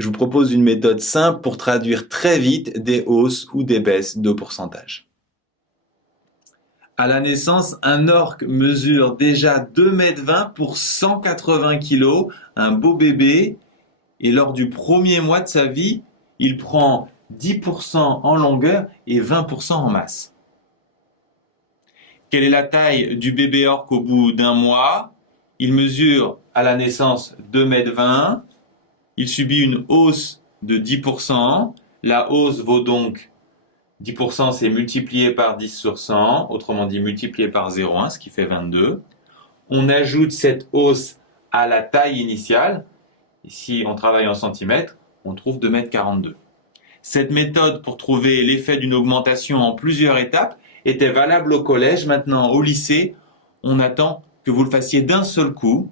Je vous propose une méthode simple pour traduire très vite des hausses ou des baisses de pourcentage. À la naissance, un orque mesure déjà 2,20 m pour 180 kg, un beau bébé, et lors du premier mois de sa vie, il prend 10% en longueur et 20% en masse. Quelle est la taille du bébé orque au bout d'un mois? Il mesure à la naissance 2,20 m. Il subit une hausse de 10%. La hausse vaut donc 10%, c'est multiplié par 10 sur 100, autrement dit multiplié par 0,1, ce qui fait 22. On ajoute cette hausse à la taille initiale. Ici, on travaille en centimètres, on trouve 2,42 m. Cette méthode pour trouver l'effet d'une augmentation en plusieurs étapes était valable au collège. Maintenant, au lycée, on attend que vous le fassiez d'un seul coup.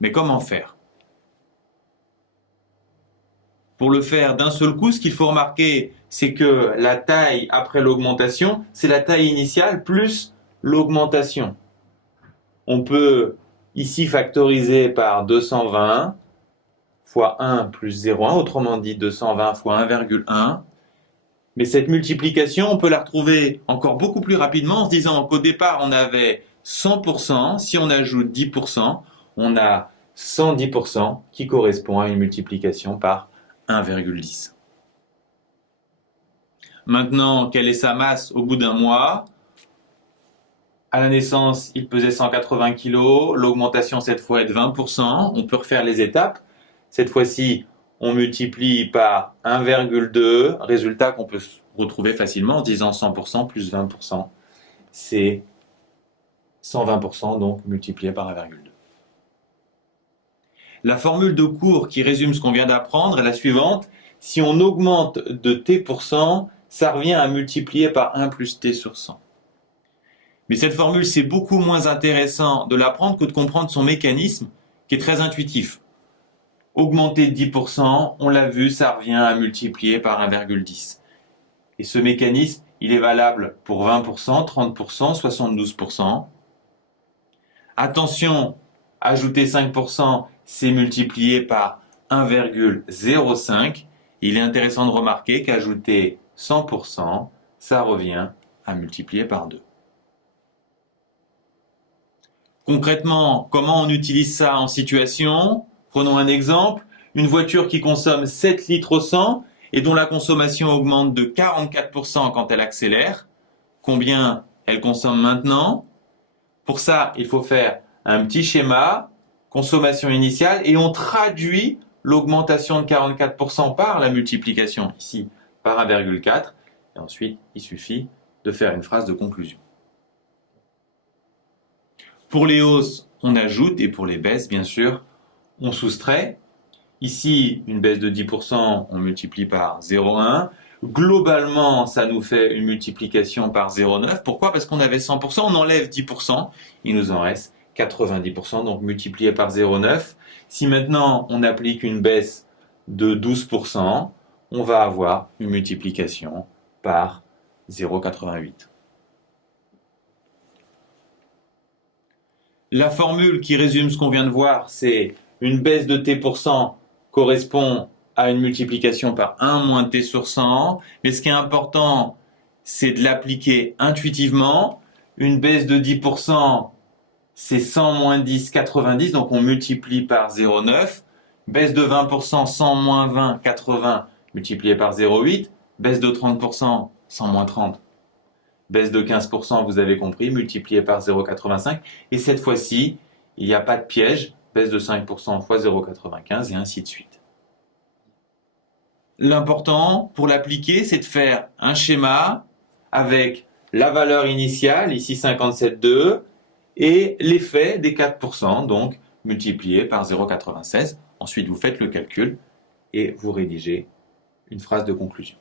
Mais comment faire? Pour le faire d'un seul coup, ce qu'il faut remarquer, c'est que la taille après l'augmentation, c'est la taille initiale plus l'augmentation. On peut ici factoriser par 220 fois 1 plus 0,1, autrement dit 220 fois 1,1. Mais cette multiplication, on peut la retrouver encore beaucoup plus rapidement en se disant qu'au départ, on avait 100%. Si on ajoute 10%, on a 110% qui correspond à une multiplication par 1,10. Maintenant, quelle est sa masse au bout d'un mois? À la naissance, il pesait 180 kg. L'augmentation, cette fois, est de 20%. On peut refaire les étapes. Cette fois-ci, on multiplie par 1,2. Résultat qu'on peut retrouver facilement en disant 100% plus 20%. C'est 120%, donc multiplié par 1,2. La formule de cours qui résume ce qu'on vient d'apprendre est la suivante. Si on augmente de t%, ça revient à multiplier par 1 plus t sur 100. Mais cette formule, c'est beaucoup moins intéressant de l'apprendre que de comprendre son mécanisme, qui est très intuitif. Augmenter de 10%, on l'a vu, ça revient à multiplier par 1,10. Et ce mécanisme, il est valable pour 20%, 30%, 72%. Attention, ajouter 5%, c'est multiplié par 1,05. Il est intéressant de remarquer qu'ajouter 100%, ça revient à multiplier par 2. Concrètement, comment on utilise ça en situation? Prenons un exemple. Une voiture qui consomme 7 litres au 100 et dont la consommation augmente de 44% quand elle accélère. Combien elle consomme maintenant? Pour ça, il faut faire un petit schéma, consommation initiale, et on traduit l'augmentation de 44% par la multiplication, ici par 1,4. Et ensuite, il suffit de faire une phrase de conclusion. Pour les hausses, on ajoute, et pour les baisses, bien sûr, on soustrait. Ici, une baisse de 10%, on multiplie par 0,1. Globalement, ça nous fait une multiplication par 0,9. Pourquoi? Parce qu'on avait 100%, on enlève 10%, il nous en reste 90%, donc multiplié par 0,9. Si maintenant on applique une baisse de 12%, on va avoir une multiplication par 0,88. La formule qui résume ce qu'on vient de voir, c'est une baisse de t% correspond à une multiplication par 1 moins t sur 100. Mais ce qui est important, c'est de l'appliquer intuitivement. Une baisse de 10%, c'est 100 moins 10, 90, donc on multiplie par 0,9. Baisse de 20%, 100 moins 20, 80, multiplié par 0,8. Baisse de 30%, 100 moins 30. Baisse de 15%, vous avez compris, multiplié par 0,85. Et cette fois-ci, il n'y a pas de piège. Baisse de 5% fois 0,95 et ainsi de suite. L'important pour l'appliquer, c'est de faire un schéma avec la valeur initiale, ici 57,2, et l'effet des 4%, donc multiplié par 0,96. Ensuite, vous faites le calcul et vous rédigez une phrase de conclusion.